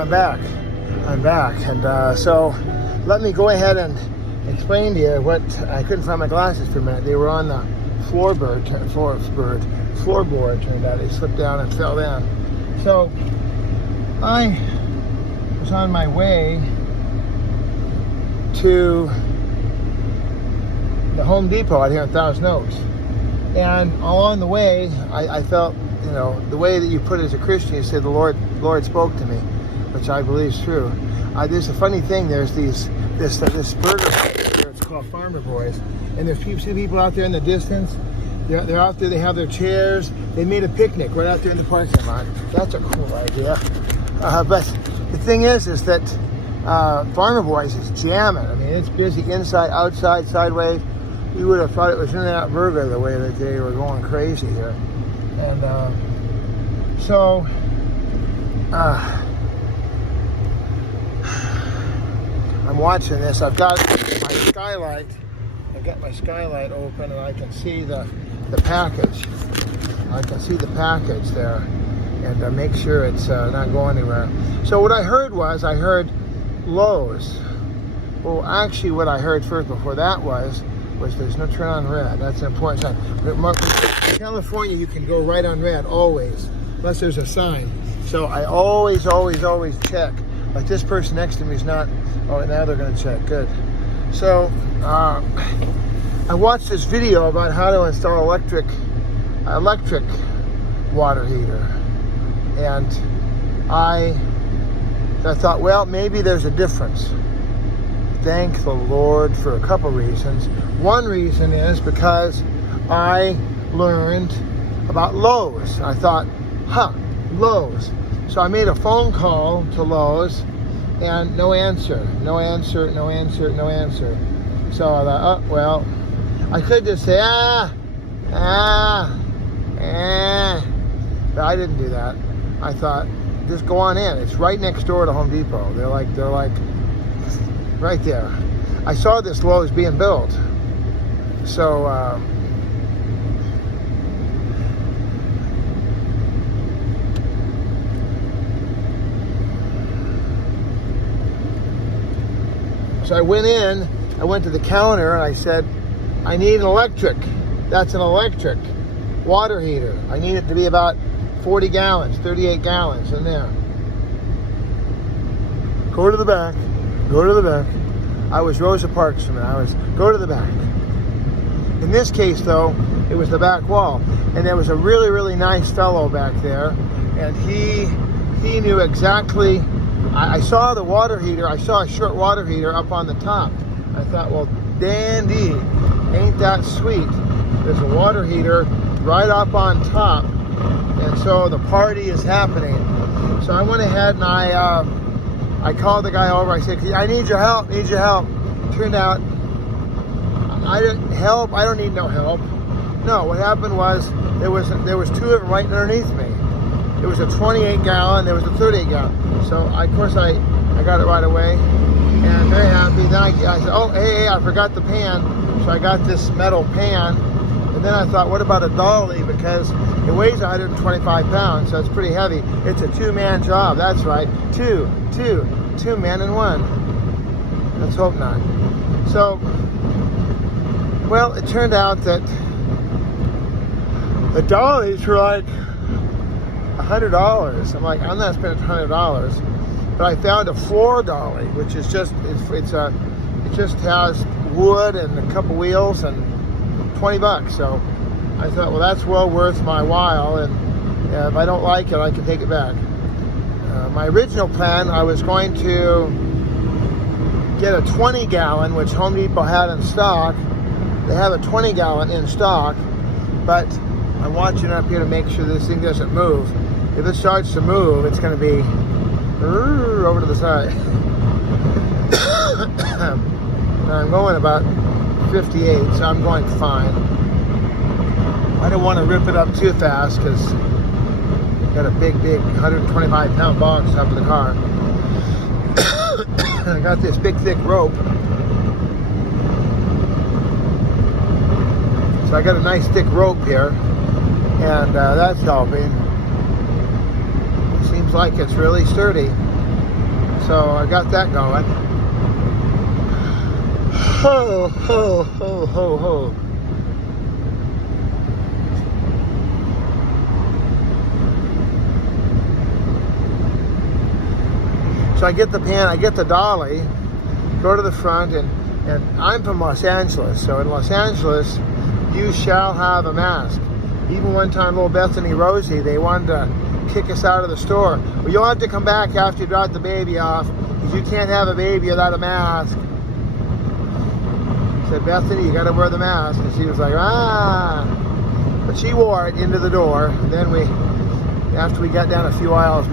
I'm back. And so let me go ahead and explain to you what I couldn't find my glasses for a minute. They were on the floorboard. Turned out they slipped down and fell down. So I was on my way to the Home Depot out here in Thousand Oaks, and along the way I felt, you know, the way that you put it as a Christian, you say the Lord spoke to me, which I believe is true. There's a funny thing. There's this burger here. It's called Farmer Boys, and there's people out there in the distance. They're out there. They have their chairs. They made a picnic right out there in the parking lot. That's a cool idea. But the thing is that Farmer Boys is jamming. I mean, it's busy inside, outside, sideways. You would have thought it was In-N-Out Burger the way that they were going crazy here. And so I'm watching this. I've got my skylight open, and I can see the package. I can see the package there, and make sure it's not going anywhere. So what I heard Lowe's. Well, actually, what I heard first before that was there's no turn on red. That's an important sign. In California, you can go right on red always, unless there's a sign. So I always check. Like this person next to me is not. Oh, now they're going to check. Good. So I watched this video about how to install electric water heater, and I thought, well, maybe there's a difference. Thank the Lord for a couple reasons. One reason is because I learned about Lowe's. I thought, Lowe's. So I made a phone call to Lowe's, and no answer. So I thought, well, I could just say, but I didn't do that. I thought, just go on in. It's right next door to Home Depot. They're like right there. I saw this Lowe's being built. So I went in, I went to the counter, and I said, I need an electric. That's an electric water heater. I need it to be about 40 gallons, 38 gallons in there. Go to the back. I was Rosa Parks for me. Go to the back. In this case, though, it was the back wall. And there was a really, really nice fellow back there. And he knew exactly. I saw the water heater. I saw a short water heater up on the top. I thought, well, dandy, ain't that sweet? There's a water heater right up on top. And so the party is happening. So I went ahead and I called the guy over. I said, I need your help. Turned out, I don't need no help. No, what happened was there was two of them right underneath me. There was a 28 gallon, there was a 38 gallon. So I got it right away, and very happy. Then I said, oh, hey, I forgot the pan. So I got this metal pan, and then I thought, what about a dolly? Because it weighs 125 pounds, so it's pretty heavy. It's a two-man job, that's right. Two men and one. Let's hope not. So, well, it turned out that the dollies were like $100. I'm like, I'm not spending $100. But I found a floor dolly, which is just, it just has wood and a couple wheels and $20. So I thought, well, that's well worth my while, and if I don't like it, I can take it back. My original plan, I was going to get a 20 gallon, which Home Depot had in stock. They have a 20 gallon in stock, but I'm watching up here to make sure this thing doesn't move. If it starts to move, it's going to be over to the side. And I'm going about 58, so I'm going fine. I don't want to rip it up too fast because got a big 125 pound box on top of the car. I got this big thick rope. So I got a nice thick rope here, and that's helping. Seems like it's really sturdy. So I got that going. Ho, ho, ho, ho, ho. So I get the pan, I get the dolly, go to the front, and I'm from Los Angeles. So in Los Angeles, you shall have a mask. Even one time, little Bethany Rosie, they wanted to kick us out of the store. Well, you'll have to come back after you drop the baby off, because you can't have a baby without a mask. I said, Bethany, you got to wear the mask. And she was like, ah. But she wore it into the door. And then after we got down a few aisles,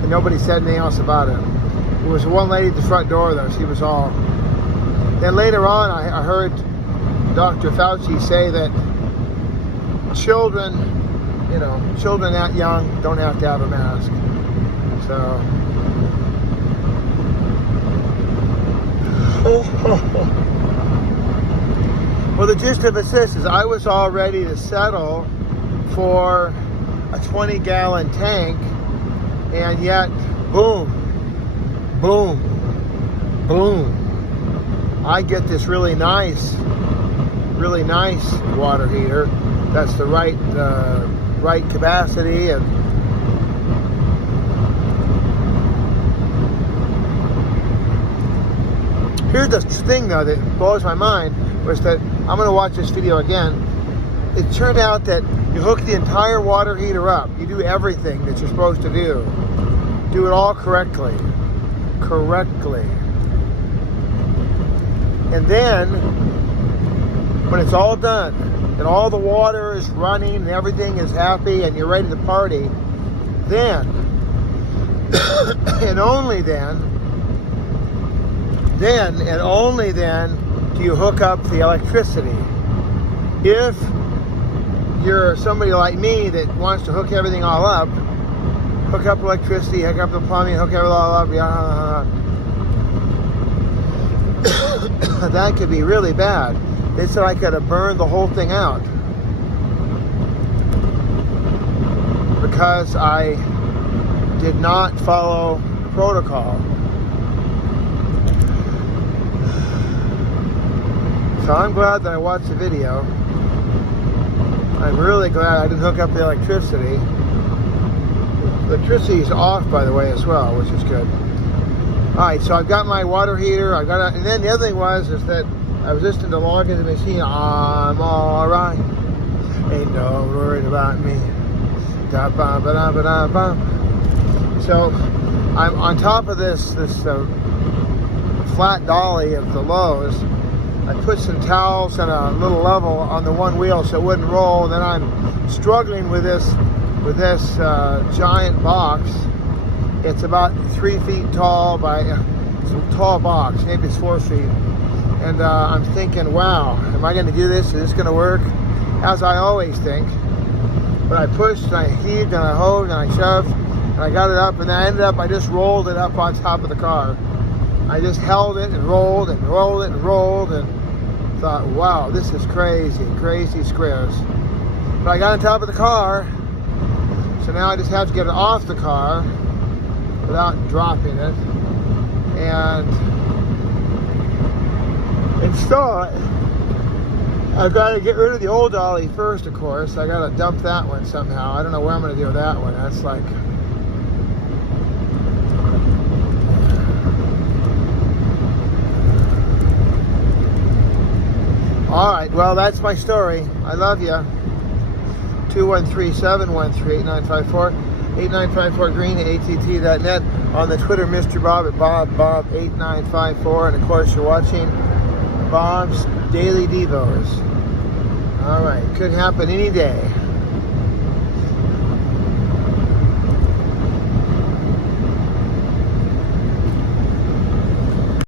and nobody said anything else about it. There was one lady at the front door, though. She was all... Then later on, I heard Dr. Fauci say that children that young don't have to have a mask. So... Well, the gist of this is I was all ready to settle for a 20-gallon tank, and yet, boom, boom, boom, I get this really nice water heater. That's the right capacity. And here's the thing, though, that blows my mind, was that I'm going to watch this video again. It turned out that you hook the entire water heater up. You do everything that you're supposed to do. Do it all correctly. And then, when it's all done, and all the water is running, and everything is happy, and you're ready to party, then, and only then, and only then, do you hook up the electricity. If you're somebody like me that wants to hook everything all up, hook up electricity, hook up the plumbing, hook everything all up, that could be really bad. They said I could have burned the whole thing out because I did not follow protocol. So I'm glad that I watched the video. I'm really glad I didn't hook up the electricity. Electricity is off, by the way, as well, which is good. Alright, so I've got my water heater. And then the other thing is that I was listening to Log in the Machine. I'm alright. Ain't no worried about me. So I'm on top of this flat dolly of the Lowe's. I put some towels and a little level on the one wheel so it wouldn't roll. And then I'm struggling with this giant box. It's about 3 feet tall by it's a tall box. Maybe it's 4 feet. And I'm thinking, wow, am I going to do this? Is this going to work? As I always think. But I pushed and I heaved and I hoed and I shoved and I got it up, and then I just rolled it up on top of the car. I just held it and rolled and rolled it and rolled and thought, wow, this is crazy squares. But I got on top of the car, so now I just have to get it off the car without dropping it and install it. I've got to get rid of the old dolly first, of course. I got to dump that one somehow. I don't know where I'm going to do that one. That's like... Alright, well, that's my story. I love you. 213-713-8954. 8954green at att.net. On the Twitter, Mr. Bob at Bob8954. And of course, you're watching Bob's Daily Devos. Alright, could happen any day.